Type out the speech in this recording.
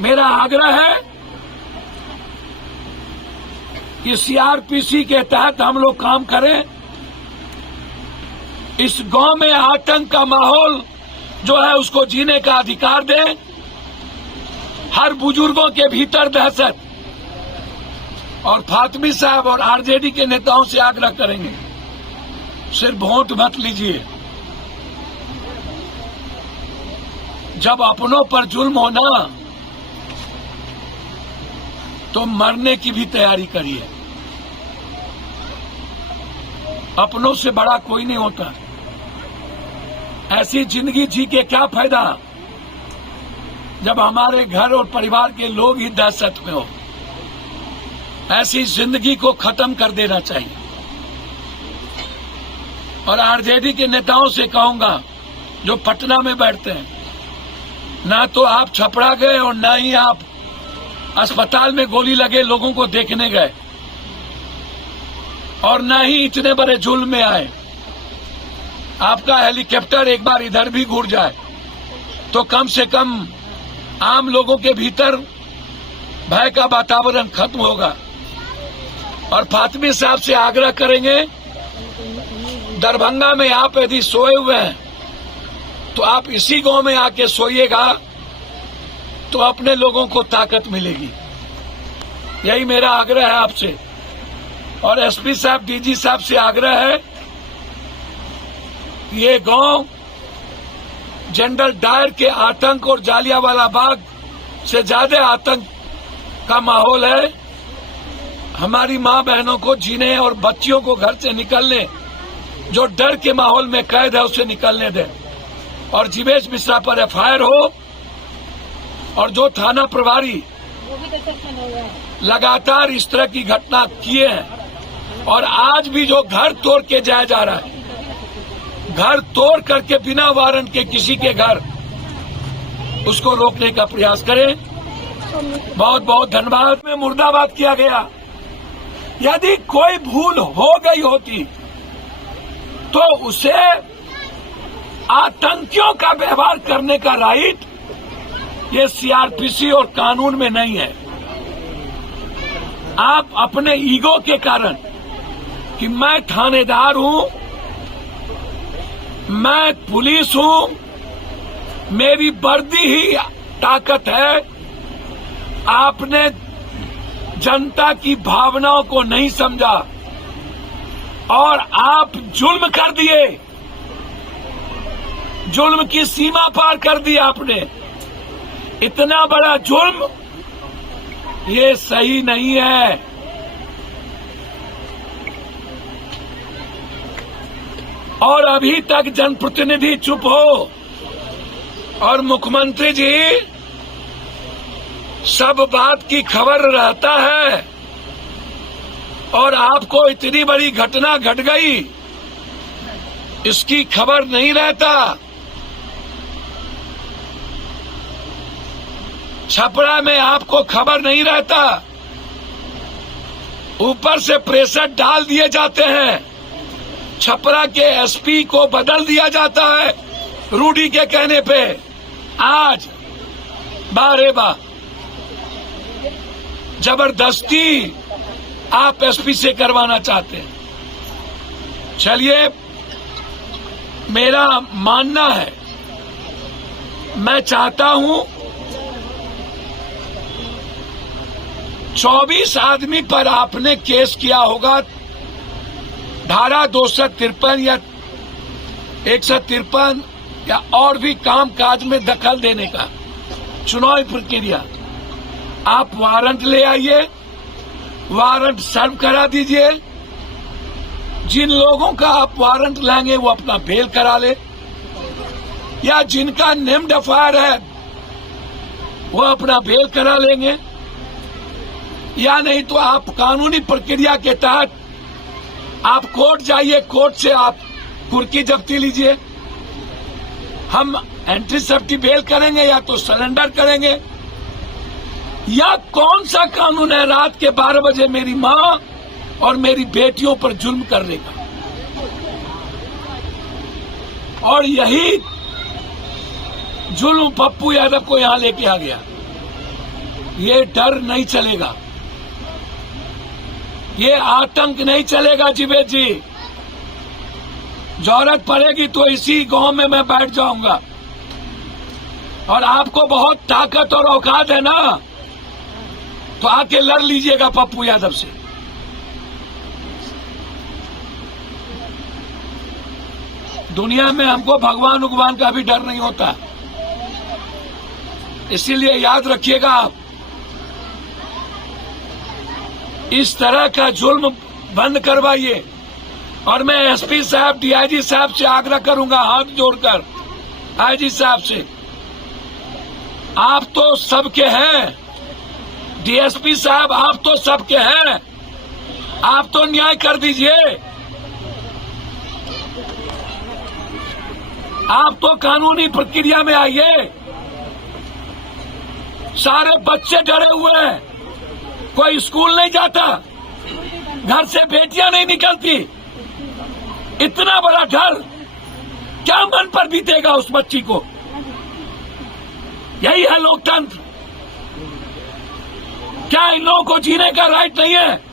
मेरा आग्रह है कि सीआरपीसी के तहत हम लोग काम करें। इस गांव में आतंक का माहौल जो है उसको जीने का अधिकार दें। हर बुजुर्गों के भीतर दहशत। और फातमी साहब और आरजेडी के नेताओं से आग्रह करेंगे, सिर्फ वोट मत लीजिए। जब अपनों पर जुल्म होना तो मरने की भी तैयारी करिए। अपनों से बड़ा कोई नहीं होता। ऐसी जिंदगी जी के क्या फायदा जब हमारे घर और परिवार के लोग ही दहशत में हो। ऐसी जिंदगी को खत्म कर देना चाहिए। और आरजेडी के नेताओं से कहूंगा जो पटना में बैठते हैं, ना तो आप छपरा गए और ना ही आप अस्पताल में गोली लगे लोगों को देखने गए, और ना ही इतने बड़े जुल्म में आए। आपका हेलीकॉप्टर एक बार इधर भी घूर जाए तो कम से कम आम लोगों के भीतर भय का वातावरण खत्म होगा। और फातमी साहब से आग्रह करेंगे, दरभंगा में आप यदि सोए हुए हैं तो आप इसी गांव में आके सोइएगा तो अपने लोगों को ताकत मिलेगी। यही मेरा आग्रह है आपसे। और एसपी साहब, डीजी साहब से आग्रह है, ये गांव जनरल डायर के आतंक और जालियांवाला बाग से ज्यादा आतंक का माहौल है। हमारी मां बहनों को जीने और बच्चियों को घर से निकलने, जो डर के माहौल में कैद है उसे निकलने दें। और जीवेश मिश्रा पर एफआईआर हो, और जो थाना प्रभारी लगातार इस तरह की घटना किए हैं, और आज भी जो घर तोड़ के जाया जा रहा है, घर तोड़ करके बिना वारंट के किसी के घर, उसको रोकने का प्रयास करें। बहुत बहुत धन्यवाद। में मुर्दाबाद किया गया। यदि कोई भूल हो गई होती तो उसे आतंकियों का व्यवहार करने का राइट ये सीआरपीसी और कानून में नहीं है। आप अपने ईगो के कारण कि मैं थानेदार हूं, मैं पुलिस हूं, मेरी वर्दी ही ताकत है, आपने जनता की भावनाओं को नहीं समझा और आप जुल्म कर दिए। जुल्म की सीमा पार कर दी आपने। इतना बड़ा जुल्म ये सही नहीं है। और अभी तक जनप्रतिनिधि चुप हो, और मुख्यमंत्री जी सब बात की खबर रहता है, और आपको इतनी बड़ी घटना घट गई इसकी खबर नहीं रहता। छपरा में आपको खबर नहीं रहता, ऊपर से प्रेशर डाल दिए जाते हैं। छपरा के एसपी को बदल दिया जाता है रूडी के कहने पे। आज बारेबा जबरदस्ती आप एसपी से करवाना चाहते हैं। चलिए, मेरा मानना है, मैं चाहता हूं 24 आदमी पर आपने केस किया होगा, धारा 253 या 153 या और भी काम काज में दखल देने का चुनावी प्रक्रिया। आप वारंट ले आइए, वारंट सर्व करा दीजिए। जिन लोगों का आप वारंट लाएंगे वो अपना बेल करा ले, या जिनका नेम्ड एफआईआर है वो अपना बेल करा लेंगे, या नहीं तो आप कानूनी प्रक्रिया के तहत आप कोर्ट जाइए, कोर्ट से आप कुर्की जब्ती लीजिए। हम एंट्री सेफ्टी बेल करेंगे या तो सरेंडर करेंगे। या कौन सा कानून है रात के 12 बजे मेरी मां और मेरी बेटियों पर जुल्म करने का? और यही जुल्म पप्पू यादव को यहां लेके आ गया। ये डर नहीं चलेगा, ये आतंक नहीं चलेगा जीवेश जी। जरूरत पड़ेगी तो इसी गांव में मैं बैठ जाऊंगा। और आपको बहुत ताकत और औकात है ना, तो आके लड़ लीजिएगा पप्पू यादव से। दुनिया में हमको भगवान का भी डर नहीं होता, इसीलिए याद रखिएगा आप, इस तरह का जुल्म बंद करवाइए। और मैं एसपी साहब, डीआईजी साहब से आग्रह करूंगा हाथ जोड़कर, आईजी साहब से, आप तो सबके हैं, डीएसपी साहब आप तो सबके हैं, आप तो न्याय कर दीजिए, आप तो कानूनी प्रक्रिया में आइए। सारे बच्चे डरे हुए हैं, कोई स्कूल नहीं जाता, घर से बेटियां नहीं निकलती, इतना बड़ा डर क्या मन पर बीतेगा उस बच्ची को? यही है लोकतंत्र। क्या इन लोगों को जीने का राइट नहीं है?